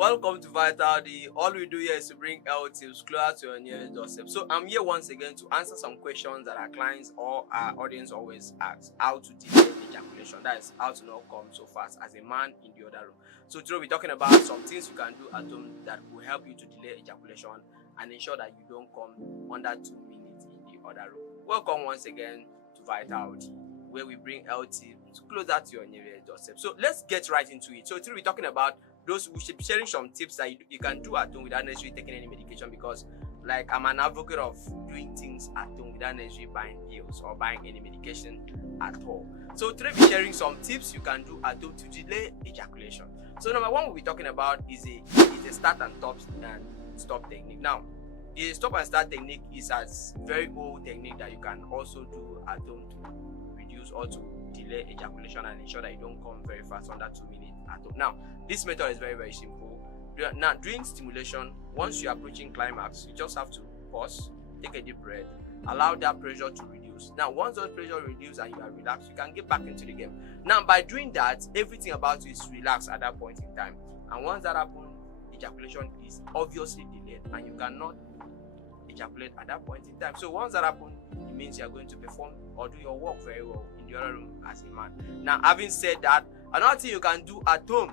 Welcome to Vitality. All we do here is to bring health tips closer to your nearest doorstep. So I'm here once again to answer some questions that our clients or our audience always ask. How to delay ejaculation. That is how to not come so fast as a man in the other room. So today we're talking about some things you can do at home that will help you to delay ejaculation and ensure that you don't come under 2 minutes in the other room. Welcome once again to Vitality, where we bring health tips closer to your nearest doorstep. So let's get right into it. So today we're talking about we should be sharing some tips that you can do at home without necessarily taking any medication, because like I'm an advocate of doing things at home without necessarily buying pills or buying any medication at all. So today we're sharing some tips you can do at home to delay ejaculation. So number one we'll be talking about is a start and stop technique. Now the stop and start technique is a very old technique that you can also do at home to reduce or to delay ejaculation and ensure that you don't come very fast under 2 minutes at home. Now this method is very, very simple. Now, during stimulation, once you're approaching climax, you just have to pause, take a deep breath, allow that pressure to reduce. Now, once that pressure reduces and you are relaxed, you can get back into the game. Now, by doing that, everything about you is relaxed at that point in time. And once that happens, ejaculation is obviously delayed and you cannot ejaculate at that point in time. So once that happens, it means you are going to perform or do your work very well in the other room as a man. Now, having said that, another thing you can do at home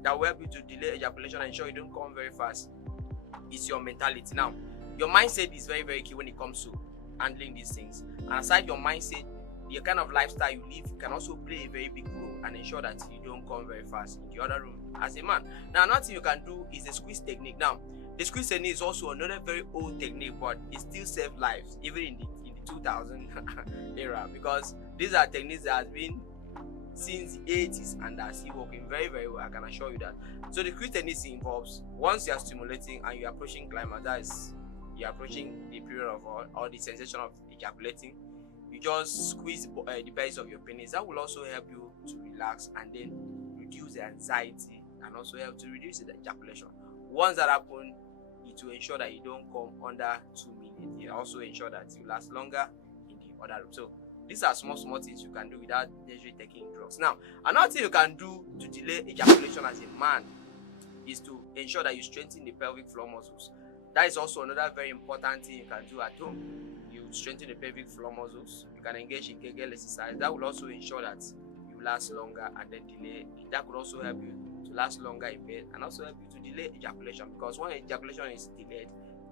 that will help you to delay ejaculation and ensure you don't come very fast is your mentality. Now, your mindset is very, very key when it comes to handling these things. And aside your mindset, the kind of lifestyle you live can also play a very big role and ensure that you don't come very fast in the other room as a man. Now, another thing you can do is the squeeze technique. Now, the squeeze technique is also another very old technique, but it still saves lives even in the 2000 era, because these are techniques that has been since the 80s and are still working very, very well. I can assure you that. So the squeeze technique involves, once you are stimulating and you're approaching climax, that is, you're approaching the period of or the sensation of ejaculating, you just squeeze the base of your penis. That will also help you to relax and then reduce the anxiety and also help to reduce the ejaculation. Once that happens, it will ensure that you don't come under 2 minutes. It also ensure that you last longer in the other room. So these are small things you can do without necessarily taking drugs. Now, another thing you can do to delay ejaculation as a man is to ensure that you strengthen the pelvic floor muscles. That is also another very important thing you can do at home. You strengthen the pelvic floor muscles. You can engage in Kegel exercise. That will also ensure that you last longer and then delay. That could also help you to last longer in bed and also help you to delay ejaculation, because when ejaculation is delayed,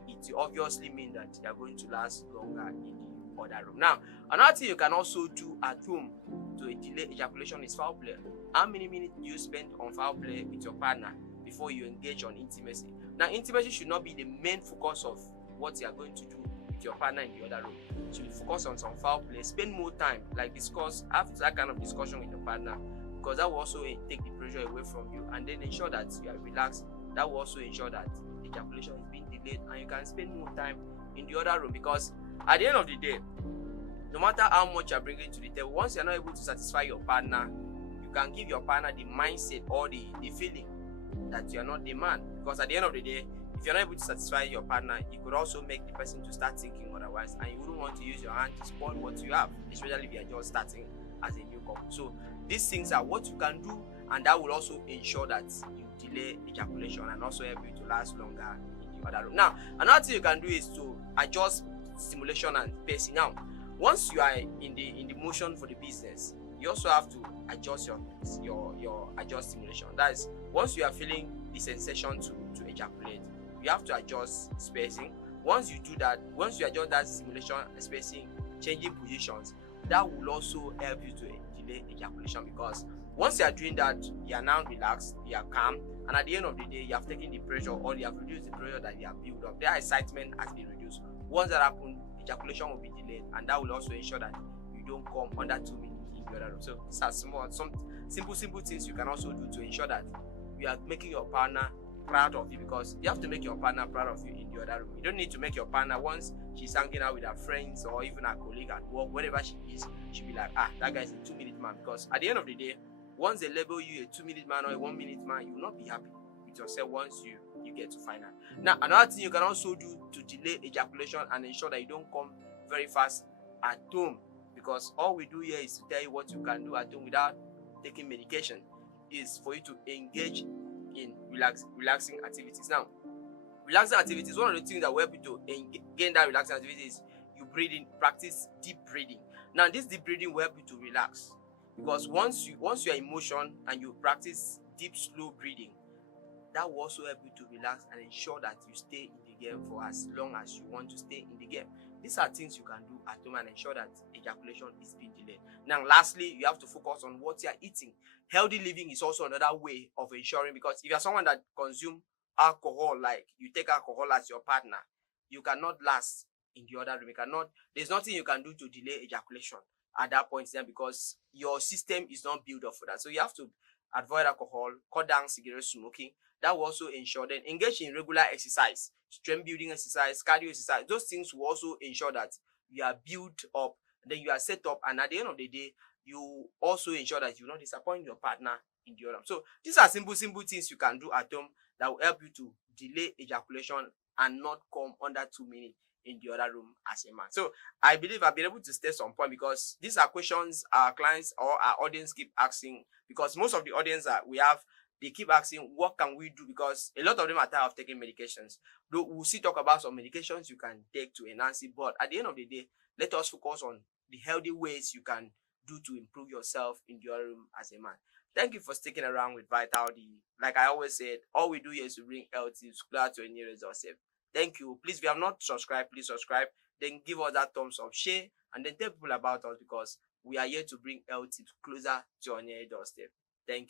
it obviously means that you are going to last longer in the other room. Now, another thing you can also do at home to delay ejaculation is foul play. How many minutes do you spend on foul play with your partner before you engage on intimacy? Now, intimacy should not be the main focus of what you are going to do with your partner in the other room. You should focus on some foul play. Spend more time, like discuss, have that kind of discussion with your partner, because that will also take the pressure away from you and then ensure that you are relaxed. That will also ensure that ejaculation is being delayed and you can spend more time in the other room, because at the end of the day, no matter how much you're bringing to the table, once you're not able to satisfy your partner, you can give your partner the mindset or the feeling that you're not the man. Because at the end of the day, if you're not able to satisfy your partner, it could also make the person to start thinking otherwise, and you wouldn't want to use your hand to spoil what you have, especially if you're just starting as a new couple. So these things are what you can do, and that will also ensure that you delay ejaculation and also help you to last longer in the other room. Now, another thing you can do is to adjust stimulation and pacing. Now, once you are in the motion for the business, you also have to adjust your adjust stimulation. That is, once you are feeling the sensation to ejaculate, you have to adjust spacing. Once you do that, once you adjust that stimulation and spacing, changing positions, that will also help you to delay ejaculation, because once you are doing that, you are now relaxed, you are calm, and at the end of the day, you have taken the pressure or you have reduced the pressure that you have built up. Their excitement has been reduced. Once that happens, ejaculation will be delayed, and that will also ensure that you don't come under 2 minutes in the other room. So these are some simple things you can also do to ensure that you are making your partner proud of you, because you have to make your partner proud of you in the other room. You don't need to make your partner, once she's hanging out with her friends or even her colleague at work, wherever she is, she'll be like, that guy's a 2 minute man. Because at the end of the day, once they label you a 2 minute man or a 1 minute man, you will not be happy with yourself once you get to final. Now, another thing you can also do to delay ejaculation and ensure that you don't come very fast at home, because all we do here is to tell you what you can do at home without taking medication, is for you to engage in relaxing activities. Now, relaxing activities, one of the things that will help you to gain that relaxing activities, you practice deep breathing. Now, this deep breathing will help you to relax, because once you're in motion and you practice deep, slow breathing, that will also help you to relax and ensure that you stay in the game for as long as you want to stay in the game. These are things you can do at home and ensure that ejaculation is being delayed. Now, lastly, you have to focus on what you are eating. Healthy living is also another way of ensuring, because if you're someone that consumes alcohol, like you take alcohol as your partner, you cannot last in the other room. There's nothing you can do to delay ejaculation at that point then, because your system is not built up for that. So you have to avoid alcohol, cut down cigarette smoking. That will also ensure. Then engage in regular exercise, strength building exercise, cardio exercise. Those things will also ensure that you are built up, then you are set up, and at the end of the day, you also ensure that you will not disappoint your partner in the other. So these are simple things you can do at home that will help you to delay ejaculation and not come under 2 minutes in the other room as a man. So I believe I've been able to stay some point, because these are questions our clients or our audience keep asking, because most of the audience that we have, they keep asking, what can we do? Because a lot of them are tired of taking medications. Though we'll still talk about some medications you can take to enhance it, but at the end of the day, let us focus on the healthy ways you can do to improve yourself in your room as a man. Thank you for sticking around with Vitality. Like I always said, all we do here is to bring health tips closer to your nearest doorstep. Thank you. Please, if you have not subscribed, please subscribe. Then give us that thumbs up, share, and then tell people about us, because we are here to bring health tips closer to your nearest doorstep.